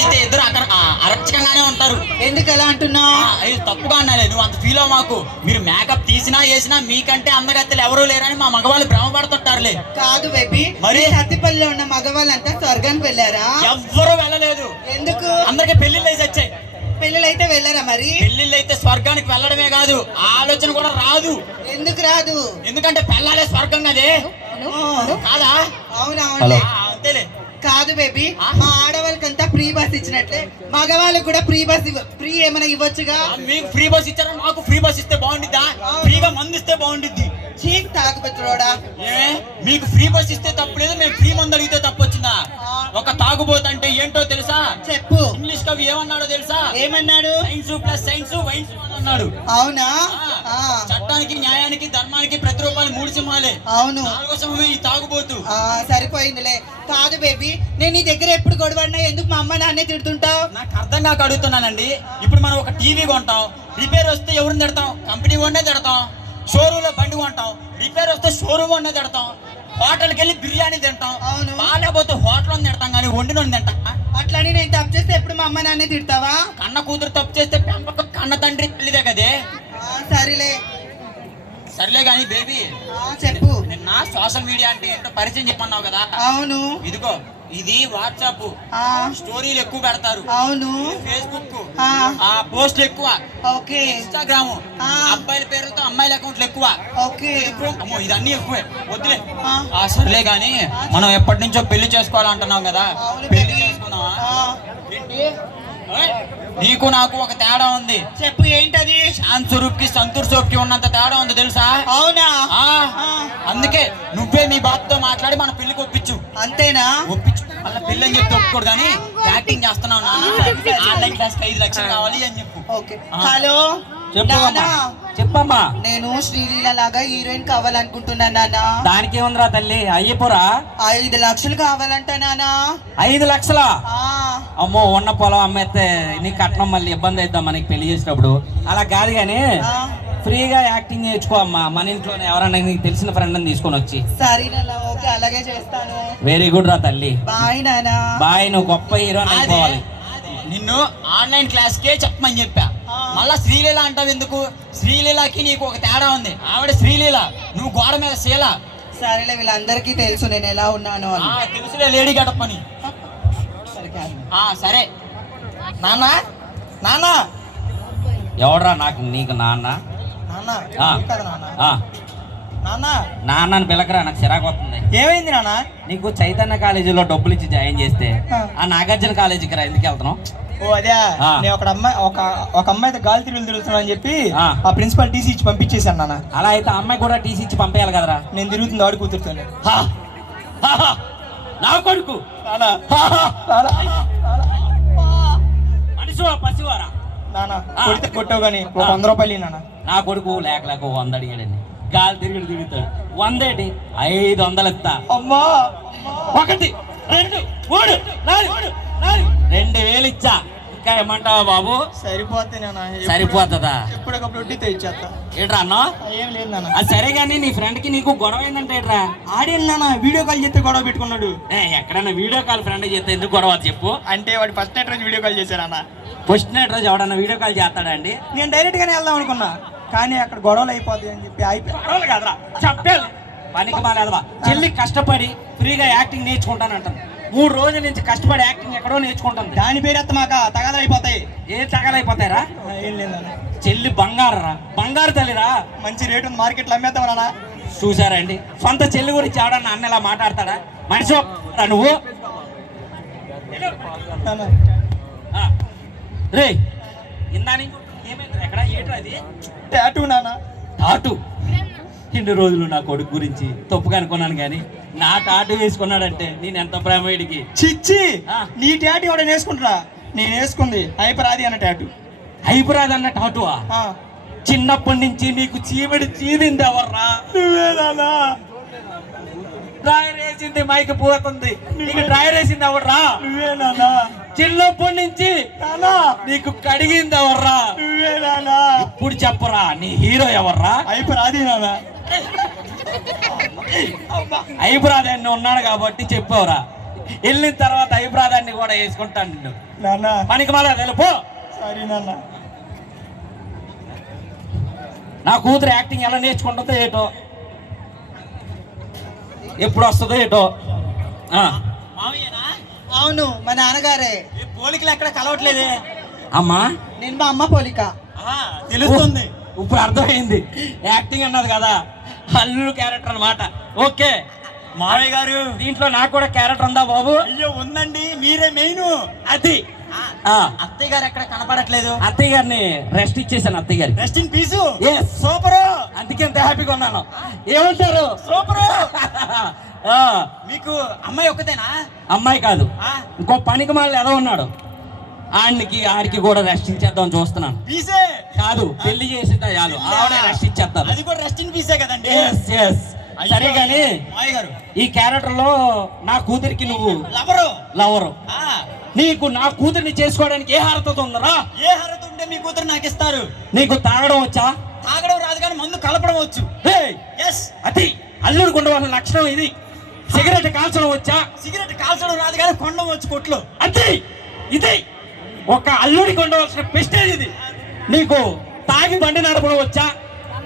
అయితే ఇద్దరు అక్కడ అరచకంగానే ఉంటారు. ఎందుకు ఎలా అంటున్నావు? అయ్యి తప్పుగా అన్నాలే, నువ్వు అంత ఫీల్ అవ్వ మాకు. మీరు మేకప్ తీసినా వేసినా మీకంటే అందగత్తెలు ఎవరూ లేరని మా మగవాళ్ళు భ్రమపడుతుంటారులే. కాదు బేబీ, మరి సత్తిపల్లిలో ఉన్న మగవాళ్ళంతా స్వర్గానికి వెళ్ళారా? ఎవ్వరూ వెళ్ళలేదు. ఎందుకు? అందరికి పెళ్లిళ్ళు అయితే వచ్చాయి. పెళ్ళిళ్ళైతే వెళ్ళారా? మరి పెళ్లిళ్ళు అయితే స్వర్గానికి వెళ్ళడమే కాదు, ఆలోచన కూడా రాదు. ఎందుకు రాదు? ఎందుకంటే పెళ్ళాలే స్వర్గం కదే కాదా? అవునవును. అంతేలే. కాదు బేబీ, మా ఆడవాళ్ళకంతా ఫ్రీ బస్ ఇచ్చినట్లే మగవాళ్ళకి కూడా ఫ్రీ బస్ ఫ్రీ ఏమైనా ఇవ్వచ్చుగా. మీకు ఫ్రీ బస్ ఇచ్చారా? మాకు ఫ్రీ బస్ ఇస్తే బాగుండిద్దా? ఫ్రీగా మందు ఇస్తే బాగుండిద్ది. చీక్ తాగుబోతురోడా. మీకు ఫ్రీ బస్ ఇస్తే తప్పు లేదు, మేము ఫ్రీ మందు అడిగితే తప్పు వచ్చిందా? ఒక తాగుబోతు అంటే ఏంటో తెలుసా? చెప్పు. ఇంగ్లీష్ కవి ఏమన్నాడో తెలుసా? ఏమన్నాడు? సైన్స్ ప్లస్ సైన్స్ వైన్స్ అన్నాడు. అవునా? చట్టానికి న్యాయానికి ధర్మానికి ప్రతి రూపాయలు 3 సింహాలే. అవును. నాలుగో సింహమే ఈ తాగుబోతు. సరిపోయిందిలే. కాదు బేబీ, నేను నీ దగ్గర ఎప్పుడు గొడవడినా ఎందుకు మా అమ్మ నాన్నే తిడుతుంటావు? నాకు అర్థం కాక అడుగుతున్నానండి. ఇప్పుడు మనం ఒక టీవీ కొంటాం, రిపేర్ వస్తే ఎవరిని తిడతాం? కంపెనీ వాడినే తిడతాం. షోరూమ్ లో బండి కొంటాం, రిపేర్ వస్తే షోరూమ్ వాడినే తిడతాం. హోటల్కి వెళ్ళి బిర్యానీ తింటాం, బాగాలేకపోతే హోటల్ తిడతాం కానీ వండిన తింటాం. అట్లని నేను తప్పు చేస్తే ఎప్పుడు మా అమ్మ నాన్నే తిడతావా? కన్న కూతురు తప్పు చేస్తే పెంపకం కన్న తండ్రి తల్లిదే కదే. సరేలే సర్లే గాని బేబీ, చెప్పు. నిన్న సోషల్ మీడియా అంటే ఏంటో పరిచయం చెప్పన్నావు కదా? అవును. ఇదిగో ఇది వాట్సాప్, స్టోరీలు ఎక్కువ పెడతారు. అవును. ఫేస్బుక్ పోస్టులు ఎక్కువ. ఓకే. ఇన్స్టాగ్రామ్ అబ్బాయిల పేరుతో అమ్మాయిల అకౌంట్లు ఎక్కువ. ఓకే. ఇదన్నీ ఎక్కువే, వద్దులే. సర్లే గాని మనం ఎప్పటి నుంచో పెళ్లి చేసుకోవాలంటున్నాం కదా, పెళ్లి చేసుకుందామా? ఏంటి? నీకు నాకు ఒక తేడా ఉంది. చెప్పు. ఏంటది? శాంత్ స్వరూప్ కి సంతూర్ సోప్ కి ఉన్నంత తేడా ఉంది తెలుసా? అవునా? అందుకే నువ్వే మీ బాబుతో మాట్లాడి మన పెళ్లికి ఒప్పించు. అంతేనా? ఒప్పించు. మళ్ళీ పెళ్లి అని చెప్తే ఒప్పుకోడు కానీ యాక్టింగ్ చేస్తున్నావు ఆన్లైన్ క్లాస్ కి 5 లక్షలు కావాలి అని చెప్పు. ఓకే. హలో చెప్పమ్మా. నేను శ్రీలీల లాగా హీరోయిన్ కావాలనుకుంటున్నాను నాన్న. దానికి ఏముందిరా తల్లి, అయ్యపురా 5 లక్షలు కావాలంట నాన్న. 5 లక్షలా? అమ్మో, ఉన్న పొలం అమ్మేస్తే నీకు కట్నం మళ్ళీ ఇబ్బంది అవుతాం మనకి పెళ్లి చేసినప్పుడు. అలా కాదు గానీ ఫ్రీగా యాక్టింగ్ నేర్చుకో అమ్మా. మన ఇంట్లోనే ఎవరన్నా నీకు తెలిసిన ఫ్రెండ్ అని తీసుకొని వచ్చి. సరే నాన్న, ఓకే అలాగే చేస్తాను. వెరీ గుడ్ రా తల్లి. బాయ్ నాన్న. బాయ్. నువ్వు గొప్ప హీరోయిన్ అయిపోవాలి. నిన్ను ఆన్లైన్ క్లాస్ కే చెప్పమని చెప్పా, మళ్ళా శ్రీలీల అంటావు ఎందుకు? శ్రీలీలకి నీకు ఒక తేడా ఉంది. ఆవిడ శ్రీలీల, నువ్వు గోడ మీద శీల. సరేలే, వీళ్ళందరికీ తెలుసు నేను ఎలా ఉన్నాను అని. తెలుసులే, లేడీ గడపని. సరే నాన్న. నాన్న ఎవడరా నాకు నీకు నాన్న? నాన్న అని పిలకరా, నాకు చిరాకు వస్తుంది. ఏమైంది నాన్న? నీకు చైతన్య కాలేజీలో డబ్బులు ఇచ్చి జాయిన్ చేస్తే ఆ నాగార్జున కాలేజీకి రా, ఎందుకు వెళ్తున్నావు? ఓ అదే, నేను ఒక అమ్మాయితో గాలి తిరుగులు తిరుగుతున్నా అని చెప్పి ఆ ప్రిన్సిపల్ టీసీ ఇచ్చి పంపించేశాను నాన్న. అలా అయితే అమ్మాయి కూడా టీసీ ఇచ్చి పంపేయాలి కదరా. నేను తిరుగుతుంది ఆడు కూతురుతోనే. నా కొడుకు మనిషి పసివారా నాన్న? కొడితే కొట్టావు కానీ ఒక 100 రూపాయలు నాన్న. నా కొడుకు లేక 100 అడిగాడండి. గాలి తిరుగుడు తిరుగుతాడు. 100 ఏంటి, 500 ఇస్తా. అమ్మా, 1 2 3 4 2000 ఇచ్చా. ఇంకా ఏమంటావా బాబు? సరిపోతే నాన్న. సరిపోతుందా? ఎప్పటికప్పుడు వడ్డీతో ఇచ్చేస్తా. ఏట్రా అన్నా? ఏం లేదు నాన్న. అది సరే గానీ నీ ఫ్రెండ్ కి నీకు గొడవ ఏంటంటే ఏట్రా? ఆడేం నాన్న, వీడియో కాల్ చేస్తే గొడవ పెట్టుకున్నాడు. ఎక్కడైనా వీడియో కాల్ ఫ్రెండ్ చేస్తే ఎందుకు గొడవ చెప్పు? అంటే వాడు ఫస్ట్ నైట్ రోజు వీడియో కాల్ చేశారన్న. ఫస్ట్ నైట్ రోజు ఎవడన్నా వీడియో కాల్ చేస్తాడా అండి? నేను డైరెక్ట్ గానే వెళ్దాం అనుకున్నా, కానీ అక్కడ గొడవలు అయిపోతాయి అని చెప్పి గొడవలు కాదురా, చెప్పాలి. పనికి మాలేదవా. చెల్లి కష్టపడి ఫ్రీగా యాక్టింగ్ నేర్చుకుంటానంటాను. 3 రోజుల నుంచి కష్టపడి యాక్టింగ్ ఎక్కడో నేర్చుకుంటుంది. దాని పేరు ఎత్తమాక తగలైపోతాయి. ఏం తగలైపోతాయిరా? ఏం లేదన్న. చెల్లి బంగారురా, బంగారు తల్లిరా. మంచి రేటు ఉంది, మార్కెట్లో అమ్మేద్దాం నాన్న. చూసారండి, సొంత చెల్లి గురించి ఎవడన్నా అన్న ఇలా మాట్లాడతాడా? మనిషి నువ్వు రే ఇందాని ఏమైంది? ఎక్కడ ఏట్రా అది? టాటూ నాన్న. టాటూ? ఇన్ని రోజులు నా కొడుకు గురించి తప్పుగా అనుకున్నాను కానీ నా టాటూ వేసుకున్నాడంటే నేను ఎంత ప్రేమడికి. చిచ్చి, నీ టాటూ ఎవడ వేసుకుంటారా? నేను వేసుకుంది హైపరాది అన్న టాటూ. హైపరాది అన్న టాటూవా? చిన్నప్పటి నుంచి నీకు చీమిడి చీరింది ఎవర్రా? నువ్వేనా? డ్రైర్ వేసింది మైకి పోతుంది, నీకు డ్రైర్ వేసింది ఎవర్రా? నువ్వేనా? చిన్నప్పటి నుంచి నీకు కడిగింది ఎవర్రా? నువ్వేనా? ఇప్పుడు చెప్పరా, నీ హీరో ఎవర్రా? హైపరాది నాన్న. హైపరాది అన్న ఉన్నాడు కాబట్టి చెప్పావురా. వెళ్ళిన తర్వాత అభిప్రాయాన్ని కూడా వేసుకుంటాను నిన్ను. నాన్న పనికి మళ్ళీ తెలుపు. సారీ నాన్న. నా కూతురు యాక్టింగ్ ఎలా నేర్చుకుంటుందో ఏటో, ఎప్పుడు వస్తుందో ఏటో. ఆ. మామయ్యనా? అవును మా నాన్నగారే. ఈ పోలికలు ఎక్కడ కలవట్లేదే. అమ్మా నేను మా అమ్మ పోలిక. తెలుస్తుంది. ఇప్పుడు అర్థమైంది. యాక్టింగ్ అన్నది కదా, అల్లుడు క్యారెక్టర్ అన్నమాట. ఓకే మామయ్య గారు, దీంట్లో నాకు కూడా క్యారెక్టర్ ఉందా బాబు? అయ్యో ఉందండి, మీరే మెయిన్. అది అత్తయ్య గారు ఎక్కడ కనపడట్లేదు. అత్తయ్య గారిని రెస్ట్ ఇచ్చేసాను. అత్తయ్య గారి rest in piece. Yes. Super. అందుకే ఎంత హ్యాపీగా ఉన్నాను. ఏమంటారు? సూపర్. ఆ, మీకు అమ్మాయి ఒక్కతేనా? అమ్మాయి కాదు, ఆ, ఇంకో పనికి మళ్ళీ ఏదో ఉన్నాడు. ఆడికి కూడా రెస్ట్ ఇచ్చేద్దాం చూస్తున్నాను. పీసే కాదు, పెళ్లి చేసేట చాలు, ఆవిడ రెస్ట్ ఇచ్చేస్తారు. అది కూడా రెస్ట్ ఇన్ పీసే కదండి. Yes. సరే గాని మామయ్య గారు, ఈ క్యారెక్టర్ లో నా కూతురికి నువ్వు లవరు. లవరు. ఆ, నీకు నా కూతురిని చేసుకోవడానికి ఏ అర్హత ఉందరా? ఏ హరత ఉంటే మీ కూతురు నాకు ఇస్తారు. నీకు తాగడం వచ్చా? తాగడం రాదు కానీ మందు కలపడం వచ్చు. Hey, yes. అది అల్లుడు ఉండవలసిన లక్షణం ఇది. సిగరెట్ కాల్చడం వచ్చా? సిగరెట్ కాల్చడం రాదు కానీ కొండం వచ్చు కొట్లు. అది ఇది ఒక అల్లుడికి ఉండవలసిన ప్రెస్టేజ్ ఇది. నీకు తాగి బండి నడపడం వచ్చా?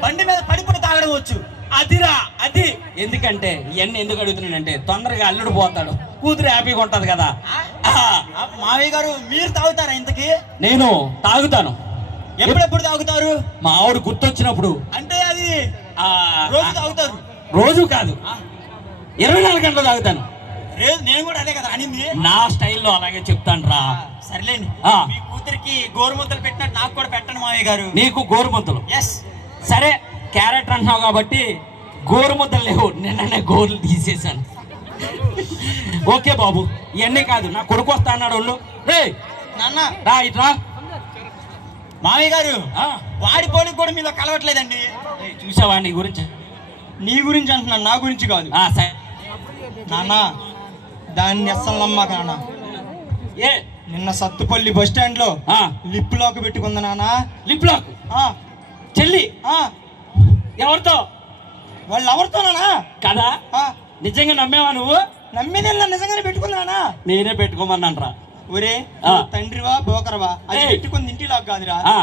బండి మీద పడిపోయి తాగడం వచ్చు. అదిరా అది. ఎందుకంటే ఇవన్నీ ఎందుకు అడుగుతున్నానంటే తొందరగా అల్లుడు పోతాడు, కూతురు హ్యాపీగా ఉంటది కదా. మావయ్య గారు, మీరు తాగుతారా ఇంతకి? నేను తాగుతాను. ఎప్పుడెప్పుడు తాగుతారు? మా ఆవిడ గుర్తొచ్చినప్పుడు. అంటే అది ఆ, రోజు తాగుతారు? రోజు కాదు, 24 గంటలు తాగుతాను. నేను కూడా అదే కదా అనింది. నా స్టైల్లో అలాగే చెప్తాను రా. సర్లేండి, ఆ. మీ కూతురికి గోరుముద్దలు పెట్టినట్టు నాకు కూడా పెట్టండి మావయ్య గారు. నీకు గోరుముద్దలు. ఎస్. సరే, క్యారెక్టర్ అంటున్నావు కాబట్టి గోరుముద్దలు లేవు, నిన్ననే గోర్లు తీసేశాను. ఓకే బాబు, ఇవన్నీ కాదు, నా కొడుకు వస్తా అన్నాడు వాళ్ళు. రే నాన్న, రా ఇట్రా. మావయ్య గారు, ఆ, వాడి పోలికి కూడా మీలో కలవట్లేదండి. ఏయ్, చూసావా నీ గురించి? నీ గురించి అంటున్నాను, నా గురించి కాదు. సరే. నాన్న దాన్ని అస్సలు నమ్మక నాన్న. ఏ నిన్న సత్తుపల్లి బస్ స్టాండ్ లో ఆ, లిప్ లాక్ పెట్టుకుందా నాన్న. లిప్ లాక్ ఆ, చెల్లి ఆ, ఎవరితో? వాళ్ళు ఎవరితోనా? కదా, ఆ, నిజంగా నమ్మేవా నువ్వు? నమ్మి నేను నిజంగానే పెట్టుకున్నానా? నేనే పెట్టుకోమన్నాను రా. ఒరే ఆ. తండ్రివా బోకరవా, అది ఏయ్. పెట్టుకుంది ఇంటి లాక్ కాదురా, ఆ,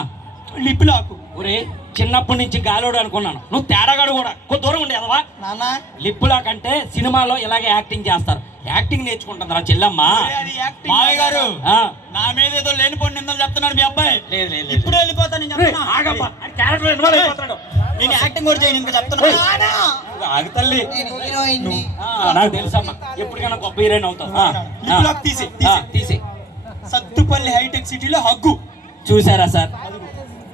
లిప్ లాక్. ఒరే చిన్నప్పటి నుంచి గాలోడు అనుకున్నాను, నువ్వు తేడాగాడు కూడా. కొంత దూరం ఉండేదవా? నాన్న లిప్పులా కంటే సినిమాలో ఇలాగే యాక్టింగ్ చేస్తారు. యాక్టింగ్ నేర్చుకుంటుందిరా చెల్లమ్మ. ఒరే, అది యాక్టింగ్ మావయ్య గారు, ఆ, నా మీద ఏదో లేనిపోని నిందలు చెప్తున్నాడు మీ అబ్బాయి. లేదు, లేదు, లేదు. ఇప్పుడు వెళ్ళిపోతాను నేను రేయ్, చెప్తున్నా. ఆగమ్మా, అది క్యారెక్టర్ ఇన్వాల్వ్ అయిపోతాడు. నేను యాక్టింగ్ కూడా చేయను ఇంకా చెప్తున్నా. నువ్వు ఆగు తల్లి. నేను హీరోయిన్ని. నాకు తెలుసమ్మా, ఎప్పటికైనా గొప్ప హీరోయిన్ అవుతావు. లిప్ లాక్ తీసి తీసే. సత్తుపల్లి హైటెక్ సిటీలో హగ్గు. చూసారా సార్,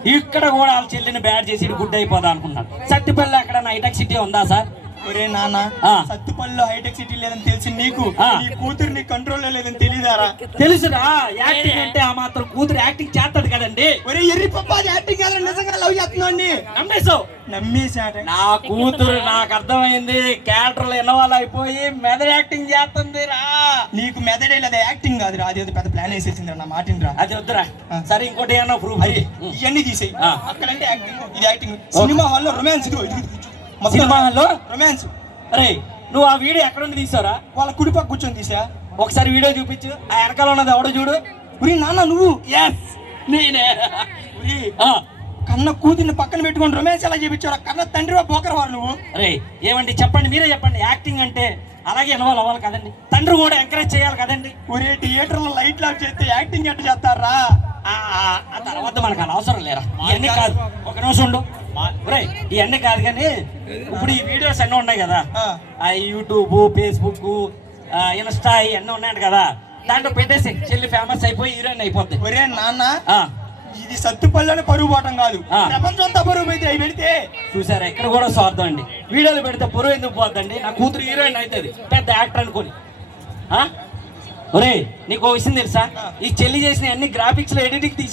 ఇక్కడ కూడా వాళ్ళ చెల్లిని బ్యాడ్ చేసి గుడ్ అయిపోదా అనుకున్నాడు. సత్తిపల్లి అక్కడ హైటెక్ సిటీ ఉందా సార్? ఒరే నాన్న, ఆ. సత్తుపల్లిలో హైటెక్ సిటీ లేదని తెలిసి నీకు ఆ. నీ కూతురు నీ కంట్రోల్లో లేదని తెలియదారా? తెలుసురా, యాక్టింగ్ అంటే ఆ మాత్రం కూతురు యాక్టింగ్ చేస్తాడు కదండి. ఒరే ఎర్రి పప్ప, అది యాక్టింగ్ కాదు, నిజంగా లవ్ చేస్తున్నాండి. నమ్మేశావు. నమ్మేశాట. నా కూతురు నాకు అర్థమైంది, క్యారెక్టర్లు ఇన్వాల్వ్ అయిపోయి మెదడు యాక్టింగ్ చేస్తుంది రా. నీకు మెదడే లేదా, యాక్టింగ్ కాదురా, అది ఏదో పెద్ద ప్లాన్ వేసేసిందిరా నా మాటినరా. అది వద్దురా. సరే, ఇంకోటి ఏమన్నా ప్రూఫ్? అరే ఇవన్నీ తీసేయి. ఆ. అక్కడంటే యాక్టింగ్, ఇది యాక్టింగ్. సినిమా హాల్లో రొమాన్స్, ఇదిగో సినిమా హాల్లో రొమాన్స్. అరే నువ్వు ఆ వీడియో ఎక్కడ నుండి తీసారా? వాళ్ళ కుడి పక్క కూర్చొని తీసా. ఒకసారి వీడియో చూపించు, ఆ వెనకాల ఉన్నది ఎవడో చూడు. ఉరి నాన్న నువ్వు ఎస్ నేనే. ఉరి ఆ, కన్న కూతుర్ని పక్కన పెట్టుకొని రొమాన్స్ ఎలా చేపించావు? కన్న తండ్రివా బోకరవారు నువ్వు? అరే ఏమండి చెప్పండి, మీరే చెప్పండి. యాక్టింగ్ అంటే అలాగే ఇన్వాల్వ్ అవ్వాలి కదండి, తండ్రి కూడా ఎంకరేజ్ చేయాలి కదండి. ఒరే థియేటర్లో లైట్ ఆఫ్ చేస్తే యాక్టింగ్ ఎట్లా చేస్తారా? ఆ తర్వాత మనకు అలా అవసరం లేరా. ఇవన్నీ కాదు, ఒక నిమిషం ఉండు. ఒరే ఇవన్నీ కాదు కానీ ఇప్పుడు ఈ వీడియోస్ అన్నీ ఉన్నాయి కదా, ఆ. ఆ యూట్యూబ్, ఫేస్బుక్, ఇన్స్టా ఇవన్నీ ఉన్నాయంట కదా, దాంట్లో పెట్టేసి చెల్లి ఫేమస్ అయిపోయి హీరోయిన్ అయిపోద్ది. ఒరే నాన్న, ఆ, ఇది సత్తుపల్లిలోనే పరుగు పోవటం కాదు, ఆ. ప్రపంచం అంతా పరుగు పోయింది అవి పెడితే. చూసారా, ఎక్కడ కూడా స్వార్థం అండి. వీడియోలు పెడితే పొరుగు ఎందుకు పోద్దండి? నా కూతురు హీరోయిన్ అవుతుంది, పెద్ద యాక్టర్ అనుకోని. ఒరే నీకు విషయం తెలుసా, ఈ చెల్లి చేసిన అన్ని గ్రాఫిక్స్ లో ఎడిటింగ్ తీసి